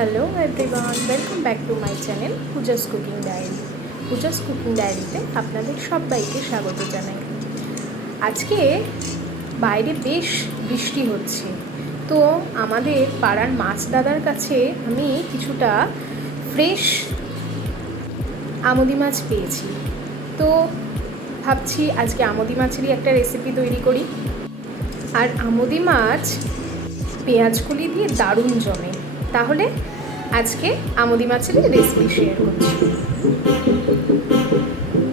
Hello everyone, welcome back to my channel Pooja's cooking diary. Pooja's cooking ডায়েরিতে আপনাদের সবাইকে স্বাগত জানাই। আজকে বাইরে বেশ বৃষ্টি হচ্ছে, তো আমাদের পাড়ার মাছ দাদার কাছে আমি কিছুটা ফ্রেশ আমুদি মাছ পেয়েছি। তো ভাবছি আজকে আমুদি মাছেরই একটা রেসিপি তৈরি করি। আর আমুদি মাছ পেঁয়াজকলি দিয়ে দারুণ জমে। তাহলে আজকে আমুদি মাছের রেসিপি শেয়ার করছি।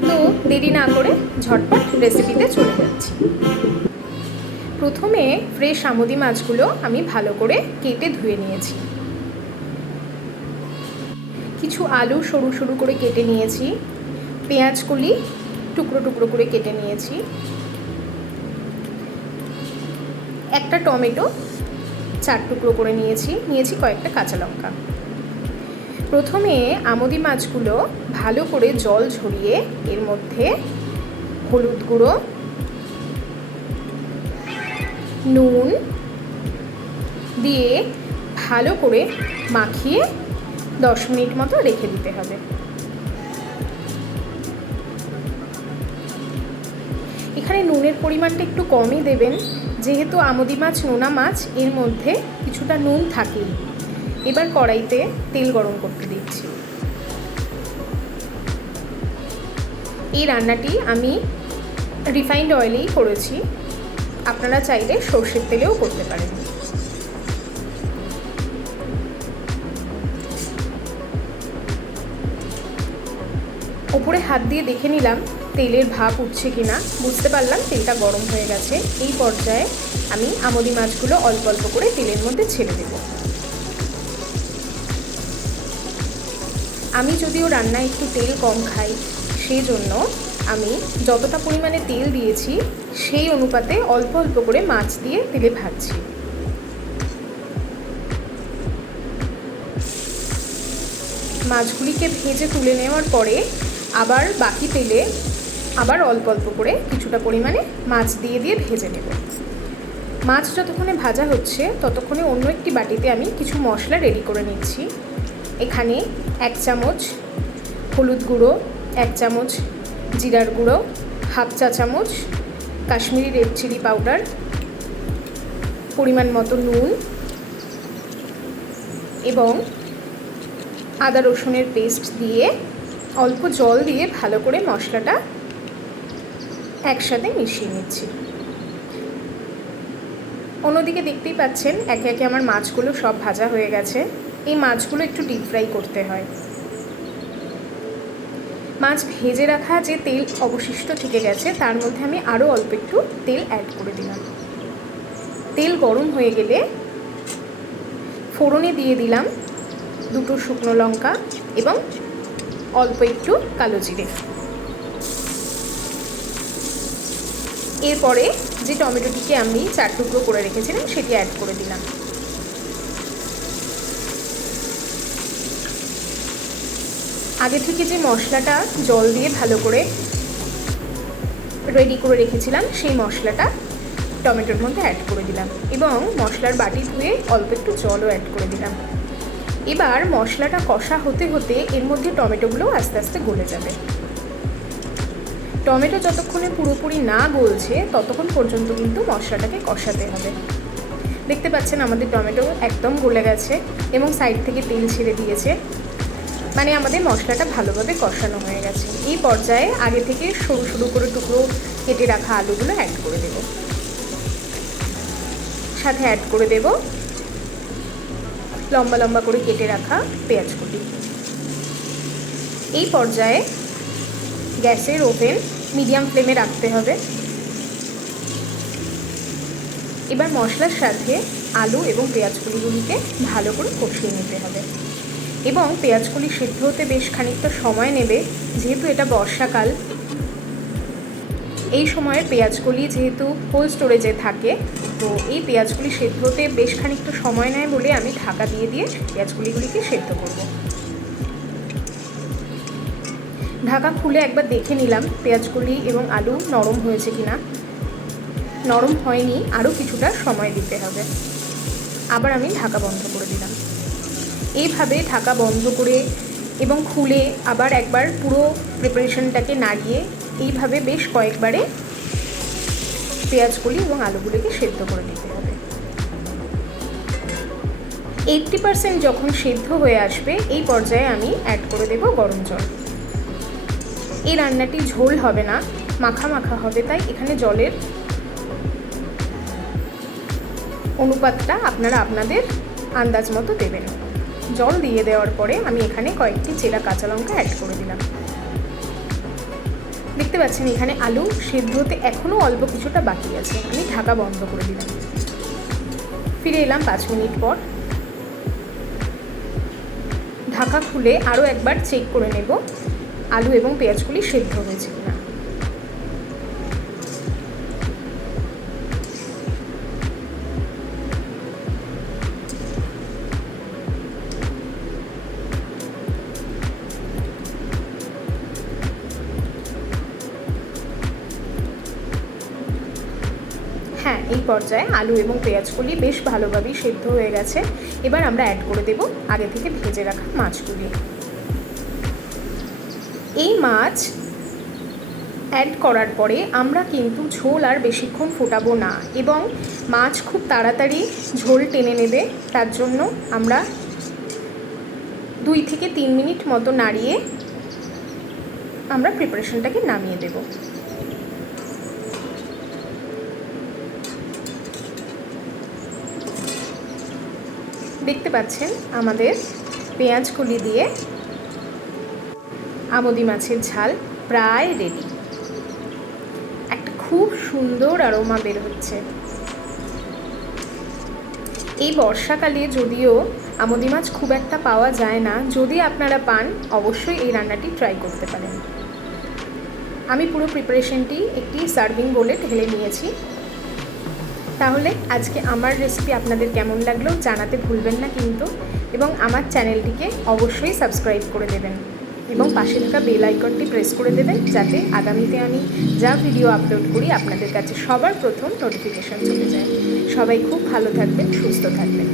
তো দেরি না করে ঝটপট রেসিপিতে চলে যাচ্ছি। প্রথমে ফ্রেশ আমুদি মাছগুলো আমি ভালো করে কেটে ধুয়ে নিয়েছি। কিছু আলু সরু সরু করে কেটে নিয়েছি। পেঁয়াজকলি টুকরো টুকরো করে কেটে নিয়েছি। একটা টমেটো 4 টুকরো করে নিয়েছি কয়েকটা কাঁচা লঙ্কা। প্রথমে আমুদি মাছগুলো ভালো করে জল ঝরিয়ে এর মধ্যে হলুদ গুঁড়ো, নুন দিয়ে ভালো করে মাখিয়ে 10 মিনিট মতো রেখে দিতে হবে। এখানে নুনের পরিমাণটা একটু কমই দেবেন, যেহেতু আমুদি মাছ নোনা মাছ, এর মধ্যে কিছুটা নুন থাকেই। এবার কড়াইতে তেল গরম করতে দিচ্ছি। এই রান্নাটি আমি রিফাইন্ড অয়েলেই করেছি, আপনারা চাইলে সর্ষের তেলেও করতে পারেন। ওপরে হাত দিয়ে দেখে নিলাম তেলের ভাপ উঠছে কিনা, বুঝতে পারলাম তেলটা গরম হয়ে গেছে। এই পর্যায়ে আমি আমুদি মাছগুলো অল্প অল্প করে তেলের মধ্যে ছেড়ে দেব। আমি যদিও রান্নায় একটু তেল কম খাই, সেই জন্য আমি যতটা পরিমাণে তেল দিয়েছি সেই অনুপাতে অল্প অল্প করে মাছ দিয়ে তেলে ভাজছি। মাছগুলিকে ভেজে তুলে নেওয়ার পরে আবার বাকি তেলে আবার অল্প অল্প করে কিছুটা পরিমাণে মাছ দিয়ে ভেজে নেব। মাছ যতক্ষণে ভাজা হচ্ছে ততক্ষণে অন্য একটি বাটিতে আমি কিছু মশলা রেডি করে নিচ্ছি। এখানে 1 চামচ হলুদ গুঁড়ো, 1 চামচ জিরার গুঁড়ো, হাফ চা চামচ কাশ্মীরি রেড চিলি পাউডার, পরিমাণ মতো নুন এবং আদা রসুনের পেস্ট দিয়ে অল্প জল দিয়ে ভালো করে মশলাটা একসাথে মিশিয়ে নিচ্ছি। অন্যদিকে দেখতেই পাচ্ছেন একে একে আমার মাছগুলো সব ভাজা হয়ে গেছে। এই মাছগুলো একটু ডিপ ফ্রাই করতে হয়। মাছ ভেজে রাখা যে তেল অবশিষ্ট থেকে গেছে তার মধ্যে আমি আরও অল্প একটু তেল অ্যাড করে দিলাম। তেল গরম হয়ে গেলে ফোড়নে দিয়ে দিলাম 2টো শুকনো লঙ্কা এবং অল্প একটু কালো জিরে। এরপরে যে টমেটোটিকে আমি 4 টুকরো করে রেখেছিলাম সেটি অ্যাড করে দিলাম। আগে থেকে যে মশলাটা জল দিয়ে ভালো করে রেডি করে রেখেছিলাম সেই মশলাটা টমেটোর মধ্যে অ্যাড করে দিলাম এবং মশলার বাটি ধুয়ে অল্প একটু জলও অ্যাড করে দিলাম। এবার মশলাটা কষা হতে হতে এর মধ্যে টমেটোগুলো আস্তে আস্তে গলে যাবে। টমেটো যতক্ষণে পুরোপুরি না গলছে ততক্ষণ পর্যন্ত কিন্তু মশলাটাকে কষাতে হবে। দেখতে পাচ্ছেন আমাদের টমেটো একদম গলে গেছে এবং সাইড থেকে তেল ছেড়ে দিয়েছে, মানে আমাদের মশলাটা ভালোভাবে কষানো হয়ে গেছে। এই পর্যায়ে আগে থেকে সরু সরু করে টুকরো কেটে রাখা আলুগুলো অ্যাড করে দেব। সাথে অ্যাড করে দেব লম্বা লম্বা করে কেটে রাখা পেঁয়াজকলি। এই পর্যায়ে গ্যাসের ওভেন মিডিয়াম ফ্লেমে রাখতে হবে। এবার মশলার সাথে আলু এবং পেঁয়াজকলিগুলিকে ভালো করে কষিয়ে নিতে হবে এবং পেঁয়াজকলি সিদ্ধ হতে বেশ খানিকটা সময় নেবে, যেহেতু এটা বর্ষাকাল। এই সময়ের পেঁয়াজকলি যেহেতু কোল্ড স্টোরেজে থাকে, তো এই পেঁয়াজকলি সেদ্ধ হতে বেশ খানিকটা সময় নেয় বলে আমি ঢাকা দিয়ে পেঁয়াজকলিগুলিকে সেদ্ধ করব। ঢাকা খুলে একবার দেখে নিলাম পেঁয়াজকলি এবং আলু নরম হয়েছে কিনা। নরম হয়নি, আরও কিছুটা সময় দিতে হবে। আবার আমি ঢাকা বন্ধ করে দিলাম। এইভাবে ঢাকা বন্ধ করে এবং খুলে আবার একবার পুরো প্রিপারেশনটাকে নাড়িয়ে এইভাবে বেশ কয়েকবারে পেঁয়াজকলি এবং আলুগুলোকে সেদ্ধ করে নিতে হবে। 80% যখন সেদ্ধ হয়ে আসবে এই পর্যায়ে আমি অ্যাড করে দেব গরম জল। এই রান্নাটি ঝোল হবে না, মাখা মাখা হবে, তাই এখানে জলের অনুপাতটা আপনারা আপনাদের আন্দাজ মতো দেবেন। জল দিয়ে দেওয়ার পরে আমি এখানে কয়েকটি চেরা কাঁচা লঙ্কা অ্যাড করে দিলাম। দেখতে পাচ্ছেন এখানে আলু সেদ্ধ হতে এখনও অল্প কিছুটা বাকি আছে। আমি ঢাকা বন্ধ করে দিলাম। ফিরে এলাম 5 মিনিট পর। ঢাকা খুলে আরও একবার চেক করে নেব আলু এবং পেঁয়াজগুলি সেদ্ধ হয়েছে কিনা। হ্যাঁ, এই পর্যায়ে আলু এবং পেঁয়াজগুলি বেশ ভালোভাবেই সেদ্ধ হয়ে গেছে। এবার আমরা অ্যাড করে দেব আগে থেকে ভেজে রাখা মাছগুলি। এই মাছ অ্যাড করার পরে আমরা কিন্তু ঝোল আর বেশিক্ষণ ফোটাবো না এবং মাছ খুব তাড়াতাড়ি ঝোল টেনে নেবে। তার জন্য আমরা 2 থেকে 3 মিনিট মতো নাড়িয়ে আমরা প্রিপারেশনটাকে নামিয়ে দেব। দেখতে পাচ্ছেন আমাদের পেঁয়াজকলি দিয়ে আমোদি মাছের ঝাল প্রায় রেডি। একটা খুব সুন্দর আরোমা বের হচ্ছে। এই বর্ষাকালে যদিও আমোদি মাছ খুব একটা পাওয়া যায় না, যদি আপনারা পান অবশ্যই এই রান্নাটি ট্রাই করতে পারেন। আমি পুরো প্রিপারেশনটি একটি সার্ভিং বোলে ঢেলে নিয়েছি। তাহলে আজকে আমার রেসিপি আপনাদের কেমন লাগলো জানাতে ভুলবেন না কিন্তু, এবং আমার চ্যানেলটিকে অবশ্যই সাবস্ক্রাইব করে দেবেন এবং পাশে থাকা বেল আইকনটি প্রেস করে দেবেন, যাতে আগামীতে আমি যা ভিডিও আপলোড করি আপনাদের কাছে সবার প্রথম নোটিফিকেশান চলে যায়। সবাই খুব ভালো থাকবেন, সুস্থ থাকবেন।